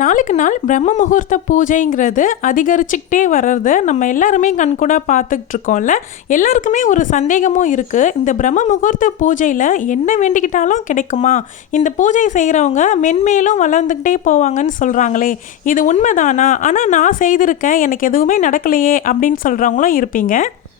நாளுக்கு நாள் பிரம்ம முகூர்த்த பூஜைங்கிறது அதிகரிச்சுக்கிட்டே வர்றது நம்ம எல்லாருமே கண்கூட பார்த்துக்கிட்டு இருக்கோம்ல. எல்லாருக்குமே ஒரு சந்தேகமும் இருக்குது, இந்த பிரம்ம முகூர்த்த பூஜையில் என்ன வேண்டிக்கிட்டாலும் கிடைக்குமா, இந்த பூஜை செய்கிறவங்க மென்மேலும் வளர்ந்துக்கிட்டே போவாங்கன்னு சொல்கிறாங்களே, இது உண்மைதானா, ஆனால் நான் செய்திருக்கேன் எனக்கு எதுவுமே நடக்கலையே அப்படின்னு சொல்கிறவங்களும் இருப்பீங்க.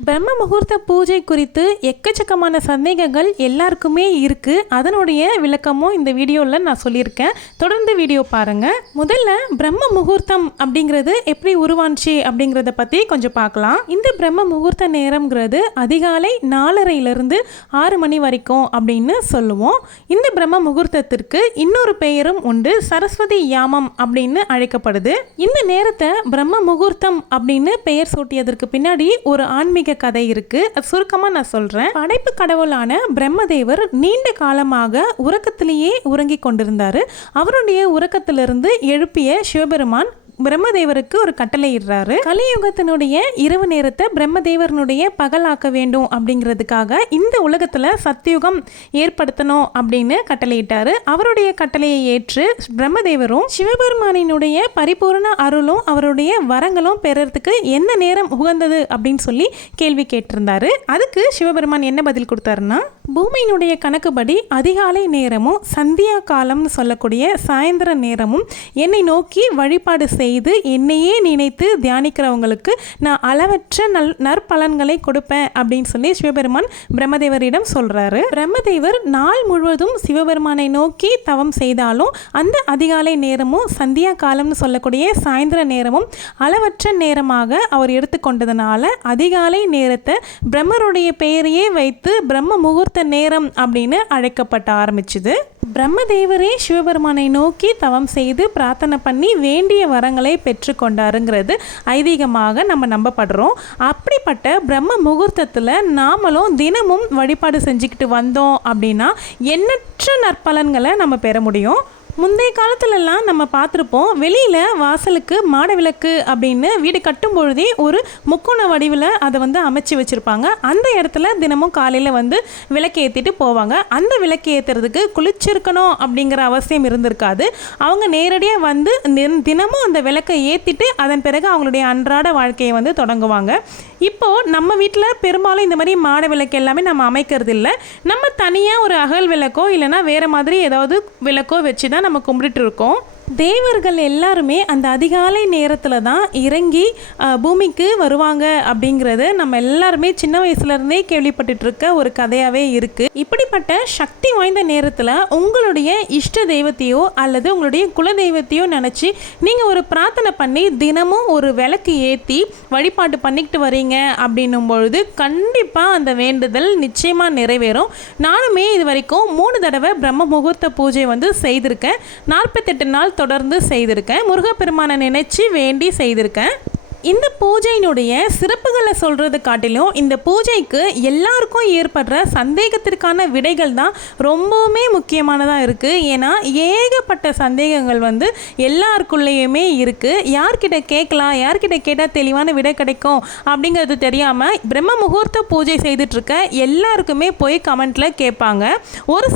பிரம்ம முகூர்த்த பூஜை குறித்து எக்கச்சக்கமான சந்தேகங்கள் எல்லாருக்குமே இருக்குது. அதனுடைய விளக்கமும் இந்த வீடியோவில் நான் சொல்லியிருக்கேன். தொடர்ந்து வீடியோ பாருங்கள். முதல்ல பிரம்ம முகூர்த்தம் அப்படிங்கிறது எப்படி உருவாச்சு அப்படிங்கிறத பற்றி கொஞ்சம் பார்க்கலாம். இந்த பிரம்ம முகூர்த்த நேரம்ங்கிறது அதிகாலை 4:30 6 மணி வரைக்கும் அப்படின்னு சொல்லுவோம். இந்த பிரம்ம முகூர்த்தத்திற்கு இன்னொரு பெயரும் உண்டு, சரஸ்வதி யாமம் அப்படின்னு அழைக்கப்படுது. இந்த நேரத்தை பிரம்ம முகூர்த்தம் அப்படின்னு பெயர் சூட்டியதற்கு பின்னாடி ஒரு ஆன்மீக கதை இருக்கு. சுருக்கமா நான் சொல்றேன். படைப்பு கடவுளான பிரம்மதேவர் நீண்ட காலமாக உறக்கத்திலேயே உறங்கி கொண்டிருந்தாரு. அவருடைய உறக்கத்திலிருந்து எழுப்பிய சிவபெருமான் பிரம்மதேவருக்கு ஒரு கட்டளை இடுறாரு. கலியுகத்தினுடைய இரவு நேரத்தை பிரம்மதேவனுடைய பகலாக்க வேண்டும் அப்படிங்கிறதுக்காக இந்த உலகத்துல சத்தியுகம் ஏற்படுத்தணும் அப்படின்னு கட்டளையிட்டாரு. அவருடைய கட்டளையை ஏற்று பிரம்மதேவரும் சிவபெருமானினுடைய பரிபூர்ண அருளும் அவருடைய வரங்களும் பெறறதுக்கு என்ன நேரம் உகந்தது அப்படின்னு சொல்லி கேள்வி கேட்டிருந்தாரு. அதுக்கு சிவபெருமான் என்ன பதில் கொடுத்தாருன்னா, பூமியினுடைய கணக்குப்படி அதிகாலை நேரமும் சந்தியா காலம்னு சொல்லக்கூடிய சாயந்தர நேரமும் என்னை நோக்கி வழிபாடு செய்து என்னையே நினைத்து தியானிக்கிறவங்களுக்கு நான் அளவற்ற நற்பலன்களை கொடுப்பேன் அப்படின்னு சொல்லி சிவபெருமான் பிரம்மதேவரிடம் சொல்றாரு. பிரம்மதேவர் நாள் முழுவதும் சிவபெருமானை நோக்கி தவம் செய்தாலும் அந்த அதிகாலை நேரமும் சந்தியா காலம்னு சொல்லக்கூடிய சாயந்தர நேரமும் அளவற்ற நேரமாக அவர் எடுத்துக்கொண்டதுனால அதிகாலை நேரத்தை பிரம்மருடைய பெயரையே வைத்து பிரம்ம முகூர்த்த நேரம் அப்படின்னு அழைக்கப்பட்ட ஆரம்பிச்சுது. பிரம்மதேவரே சிவபெருமானை நோக்கி தவம் செய்து பிரார்த்தனை பண்ணி வேண்டிய வரங்களை பெற்றுக்கொண்டாருங்கிறது ஐதீகமாக நம்ம நம்பப்படுறோம். அப்படிப்பட்ட பிரம்ம முகூர்த்தத்தில் நாமளும் தினமும் வழிபாடு செஞ்சுக்கிட்டு வந்தோம் அப்படின்னா எண்ணற்ற நற்பலன்களை நம்ம பெற முடியும். முந்தைய காலத்துலலாம் நம்ம பார்த்துருப்போம், வெளியில் வாசலுக்கு மாட விளக்கு அப்படின்னு வீடு கட்டும் பொழுதே ஒரு முக்கோண வடிவில் அதை அமைச்சு வச்சுருப்பாங்க. அந்த இடத்துல தினமும் காலையில் விளக்கு ஏற்றிட்டு போவாங்க. அந்த விளக்கு ஏற்றுறதுக்கு குளிச்சிருக்கணும் அப்படிங்கிற அவசியம் இருந்திருக்காது. அவங்க நேரடியாக தினமும் அந்த விளக்கை ஏற்றிட்டு அதன் பிறகு அவங்களுடைய அன்றாட வாழ்க்கையை தொடங்குவாங்க. இப்போது நம்ம வீட்டில் பெரும்பாலும் இந்த மாதிரி மாட விளக்கு எல்லாமே நம்ம அமைக்கிறது இல்லை. நம்ம தனியாக ஒரு அகல் விளக்கோ இல்லைனா வேறு மாதிரி ஏதாவது விளக்கோ வச்சு தான் நம்ம கும்பிட்டுட்டு இருக்கோம். தேவர்கள் எல்லாருமே அந்த அதிகாலை நேரத்தில் தான் இறங்கி பூமிக்கு வருவாங்க அப்படிங்கிறது நம்ம எல்லாருமே சின்ன வயசுலேருந்தே கேள்விப்பட்டுட்டு இருக்க ஒரு கதையாகவே இருக்குது. இப்படிப்பட்ட சக்தி வாய்ந்த நேரத்தில் உங்களுடைய இஷ்ட தெய்வத்தையோ அல்லது உங்களுடைய குல தெய்வத்தையோ நினச்சி நீங்கள் ஒரு பிரார்த்தனை பண்ணி தினமும் ஒரு விளக்கு ஏற்றி வழிபாடு பண்ணிக்கிட்டு வரீங்க அப்படின்னும் பொழுது கண்டிப்பாக அந்த வேண்டுதல் நிச்சயமாக நிறைவேறும். நானுமே இது வரைக்கும் 3 தடவை பிரம்ம முகூர்த்த பூஜை செய்திருக்கேன். 48 நாள் தொடர்ந்து செய்திருக்கேன். முருகப்பெருமானை நினைச்சு வேண்டி செய்திருக்கேன். இந்த பூஜையினுடைய சிறப்புகளை சொல்கிறது காட்டிலும் இந்த பூஜைக்கு எல்லாருக்கும் ஏற்படுற சந்தேகத்திற்கான விடைகள் தான் ரொம்பவுமே முக்கியமானதாக இருக்குது. ஏன்னா ஏகப்பட்ட சந்தேகங்கள் எல்லாருக்குள்ளேயுமே இருக்குது. யார்கிட்ட கேட்கலாம், யார்கிட்ட கேட்டால் தெளிவான விடை கிடைக்கும் அப்படிங்கிறது தெரியாமல் பிரம்ம முகூர்த்த பூஜை செய்துட்ருக்க எல்லாருக்குமே போய் கமெண்ட்டில் கேட்பாங்க. ஒரு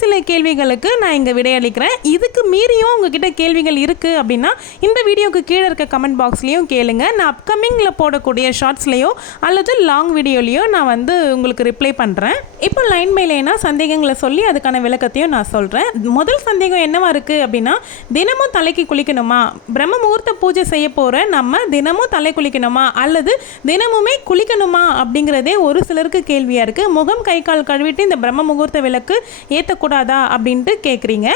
சில கேள்விகளுக்கு நான் இங்கே விடையளிக்கிறேன். இதுக்கு மீறியும் உங்ககிட்ட கேள்விகள் இருக்குது அப்படின்னா இந்த வீடியோக்கு கீழே இருக்க கமெண்ட் பாக்ஸ்லையும் கேளுங்க. நான் அப்கமிங்கில் போடக்கூடிய ஷார்ட்ஸ்லையோ அல்லது லாங் வீடியோலையோ நான் உங்களுக்கு ரிப்ளை பண்ணுறேன். இப்போ லைன் பை லைனாக சந்தேகங்களை சொல்லி அதுக்கான விளக்கத்தையும் நான் சொல்கிறேன். முதல் சந்தேகம் என்னவா இருக்குது அப்படின்னா, தினமும் தலைக்கு குளிக்கணுமா, பிரம்ம முகூர்த்த பூஜை செய்ய போகிற நம்ம தினமும் தலை குளிக்கணுமா அல்லது தினமுமே குளிக்கணுமா அப்படிங்கிறதே ஒரு சிலருக்கு கேள்வியாக இருக்குது. முகம் கை கால் கழுவிட்டு இந்த பிரம்ம முகூர்த்த விளக்கு ஏற்றக்கூடாதா அப்படின்ட்டு கேட்குறீங்க.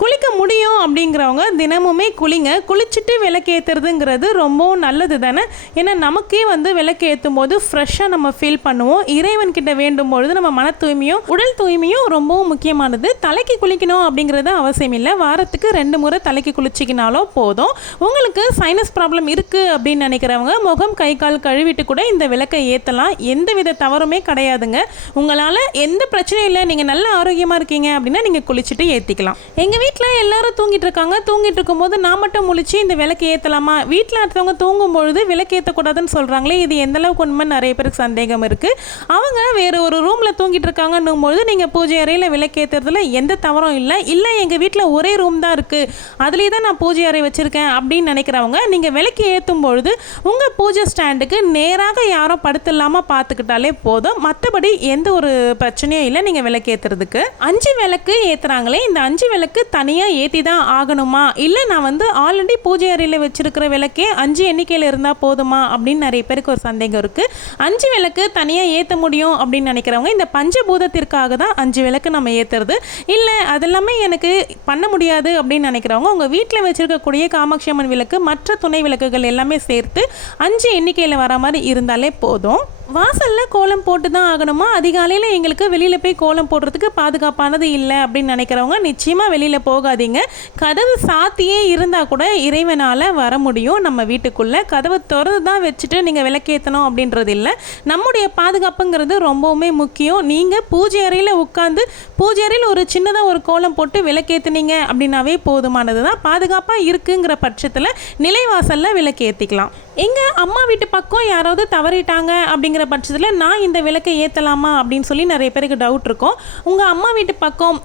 குளிக்க முடியும் அப்படிங்கிறவங்க தினமுமே குளிங்க. குளிச்சுட்டு விளக்கு ஏற்றுறதுங்கிறது ரொம்பவும் நல்லது தானே. ஏன்னா நமக்கே விளக்கு ஏற்றும் போது ஃப்ரெஷ்ஷாக நம்ம ஃபீல் பண்ணுவோம். இறைவன்கிட்ட வேண்டும் பொழுது நம்ம மன தூய்மையும் உடல் தூய்மையும் ரொம்பவும் முக்கியமானது. தலைக்கு குளிக்கணும் அப்படிங்கிறது அவசியம் இல்லை. வாரத்துக்கு 2 முறை தலைக்கு குளிச்சிக்கினாலும் போதும். உங்களுக்கு சைனஸ் ப்ராப்ளம் இருக்குது அப்படின்னு நினைக்கிறவங்க முகம் கை கால் கழுவிட்டு கூட இந்த விளக்கை ஏற்றலாம். எந்த வித தவறுமே கிடையாதுங்க. உங்களால் எந்த பிரச்சனையும் இல்லை, நீங்கள் நல்ல ஆரோக்கியமாக இருக்கீங்க அப்படின்னா நீங்கள் குளிச்சுட்டு ஏற்றிக்கலாம். எங்கள் வீட்டில் எல்லாரும் தூங்கிட்டு இருக்காங்க. தூங்கிட்டு இருக்கும்போது நான் மட்டும் முழிச்சு இந்த விளக்கு ஏற்றலாமா, வீட்டில் அடுத்தவங்க தூங்கும்பொழுது விளக்கு ஏற்றக்கூடாதுன்னு சொல்கிறாங்களே, இது எந்தளவுக்கு உண்மை நிறைய பேருக்கு சந்தேகம் இருக்குது. அவங்க வேறு ஒரு ரூமில் தூங்கிட்டு இருக்காங்கன்னும் பொழுது நீங்கள் பூஜை அறையில் விளக்கு ஏற்றுறதுல எந்த தவறும் இல்லை எங்கள் வீட்டில் ஒரே ரூம் தான் இருக்குது, அதுலேயே தான் நான் பூஜை அறை வச்சுருக்கேன் அப்படின்னு நினைக்கிறவங்க நீங்கள் விளக்கு ஏற்றும் பொழுது உங்கள் பூஜை ஸ்டாண்டுக்கு நேராக யாரும் படுத்தில்லாமல் பார்த்துக்கிட்டாலே போதும். மற்றபடி எந்த ஒரு பிரச்சனையும் இல்லை. நீங்கள் விளக்கு ஏற்றுறதுக்கு 5 விளக்கு ஏற்றுறாங்களே, இந்த 5 விளக்கு தனியாக ஏற்றி தான் ஆகணுமா, இல்லை நான் ஆல்ரெடி பூஜை அறையில் வச்சுருக்கிற விளக்கே 5 எண்ணிக்கையில் இருந்தால் போதுமா அப்படின்னு நிறைய பேருக்கு ஒரு சந்தேகம் இருக்குது. 5 விளக்கு தனியாக ஏற்ற முடியும் அப்படின்னு நினைக்கிறவங்க இந்த பஞ்சபூதத்திற்காக தான் 5 விளக்கு நம்ம ஏற்றுறது. இல்லை அதெல்லாமே எனக்கு பண்ண முடியாது அப்படின்னு நினைக்கிறவங்க உங்கள் வீட்டில் வச்சுருக்கக்கூடிய காமாட்சி அம்மன் விளக்கு மற்ற துணை விளக்குகள் எல்லாமே சேர்த்து 5 எண்ணிக்கையில் வர மாதிரி இருந்தாலே போதும். வாசலில் கோலம் போட்டு தான் ஆகணுமா, அதிகாலையில் எங்களுக்கு வெளியில் போய் கோலம் போடுறதுக்கு பாதுகாப்பானது இல்லை அப்படின்னு நினைக்கிறவங்க நிச்சயமாக வெளியில் போகாதீங்க. கதவு சாத்தியே இருந்தால் கூட இறைவனால் வர முடியும் நம்ம வீட்டுக்குள்ளே. கதவை திறந்து தான் வச்சுட்டு நீங்கள் விளக்கேற்றணும் அப்படின்றது இல்லை. நம்முடைய பாதுகாப்புங்கிறது ரொம்பவுமே முக்கியம். நீங்கள் பூஜை அறையில் உட்காந்து பூஜை அறையில் ஒரு சின்னதாக ஒரு கோலம் போட்டு விளக்கேற்றினீங்க அப்படின்னாவே போதுமானது தான். பாதுகாப்பாக இருக்குங்கிற பட்சத்தில் நிலைவாசலில் விளக்கேற்றிக்கலாம். எங்கள் அம்மா வீட்டு பக்கம் யாராவது தவறிட்டாங்க அப்படிங்கிற பட்சத்தில் நான் இந்த விளக்கை ஏற்றலாமா அப்படின்னு சொல்லி நிறைய பேருக்கு டவுட் இருக்கும். உங்கள் அம்மா வீட்டு பக்கம்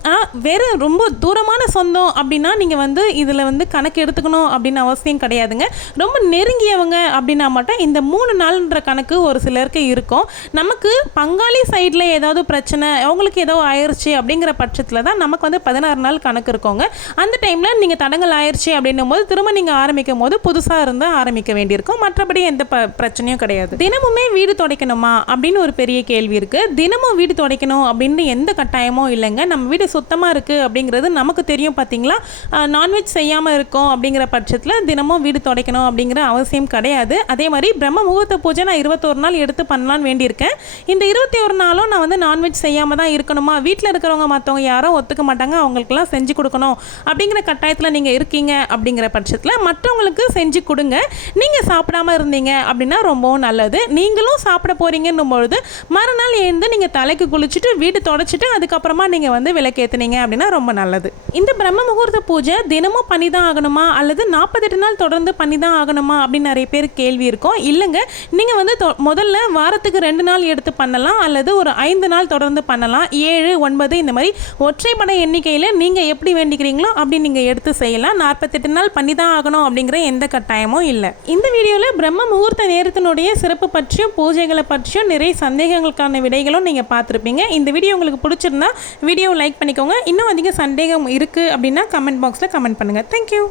வேறு ரொம்ப தூரமான சொந்தம் அப்படின்னா நீங்கள் இதில் கணக்கு எடுத்துக்கணும் அப்படின்னு அவசியம் கிடையாதுங்க. ரொம்ப நெருங்கியவங்க அப்படின்னா மட்டும் இந்த 3 நாள்ன்ற கணக்கு ஒரு சிலருக்கு இருக்கும். நமக்கு பங்காளி சைடில் ஏதாவது பிரச்சனை அவங்களுக்கு ஏதோ ஆயிடுச்சு அப்படிங்கிற பட்சத்தில் தான் நமக்கு 16 நாள் கணக்கு இருக்கோங்க. அந்த டைமில் நீங்கள் தடங்கள் ஆயிடுச்சு அப்படின்னும் போது திரும்ப நீங்கள் ஆரம்பிக்கும் போது புதுசாக இருந்தால் ஆரம்பிக்க வேண்டியிருக்கும். மற்றபடி எந்த பிரச்சனையும் கிடையாது. தினமுமே வீடு துடைக்கணுமா அப்படின்னு ஒரு பெரிய கேள்வி இருக்கு. தினமும் வீடு துடைக்கணும் அப்படின்னு எந்த கட்டாயமும் இல்லைங்க. நம்ம வீடு சுத்தமா இருக்கு அப்படிங்கிறது நமக்கு தெரியும். பார்த்தீங்களா, நான்வெஜ் செய்யாமல் இருக்கோம் அப்படிங்கிற பட்சத்தில் தினமும் வீடு துடைக்கணும் அப்படிங்கிற அவசியம் கிடையாது. அதே மாதிரி பிரம்ம முகூர்த்த பூஜை நான் 21 நாள் எடுத்து பண்ணலான்னு வேண்டியிருக்கேன். இந்த 21 நாளும் நான் நான்வெஜ் செய்யாமல் தான் இருக்கணுமா, வீட்டில் இருக்கிறவங்க மற்றவங்க யாரும் ஒத்துக்க மாட்டாங்க, அவங்களுக்குலாம் செஞ்சு கொடுக்கணும் அப்படிங்கிற கட்டாயத்தில் நீங்கள் இருக்கீங்க அப்படிங்கிற பட்சத்தில் மற்றவங்களுக்கு செஞ்சு கொடுங்க. நீங்கள் சாப்பிடாம இருந்தீங்க அப்படின்னா ரொம்பவும் நல்லது. நீங்களும் சாப்பிட போறீங்கன்னும் பொழுது மறுநாள் எழுந்து நீங்க தலைக்கு குளிச்சுட்டு வீடு தொடச்சிட்டு அதுக்கப்புறமா நீங்க விளக்கேத்துனீங்க அப்படின்னா ரொம்ப நல்லது. இந்த பிரம்ம முகூர்த்த பூஜை தினமும் பண்ணி தான் ஆகணுமா அல்லது 48 நாள் தொடர்ந்து பண்ணி தான் ஆகணுமா அப்படின்னு நிறைய பேர் கேள்வி இருக்கும். இல்லைங்க, நீங்க முதல்ல வாரத்துக்கு 2 நாள் எடுத்து பண்ணலாம் அல்லது ஒரு 5 நாள் தொடர்ந்து பண்ணலாம். 7, 9 இந்த மாதிரி ஒற்றைப்படை எண்ணிக்கையில் நீங்க எப்படி வேண்டிக்கிறீங்களோ அப்படி நீங்க எடுத்து செய்யலாம். 48 நாள் பண்ணி தான் ஆகணும் அப்படிங்கிற எந்த கட்டாயமும் இல்லை. இந்த வீடியோவில் பிரம்ம முகூர்த்த நேரத்தினுடைய சிறப்பு பற்றியும் பூஜைகளை பற்றியும் நிறைய சந்தேகங்களுக்கான விடைகளும் நீங்கள் பார்த்துருப்பீங்க. இந்த வீடியோ உங்களுக்கு பிடிச்சிருந்தா வீடியோவை லைக் பண்ணிக்கோங்க. இன்னும் அதிக சந்தேகம் இருக்குது அப்படின்னா கமெண்ட் பாக்ஸில் கமெண்ட் பண்ணுங்கள். தேங்க்யூ.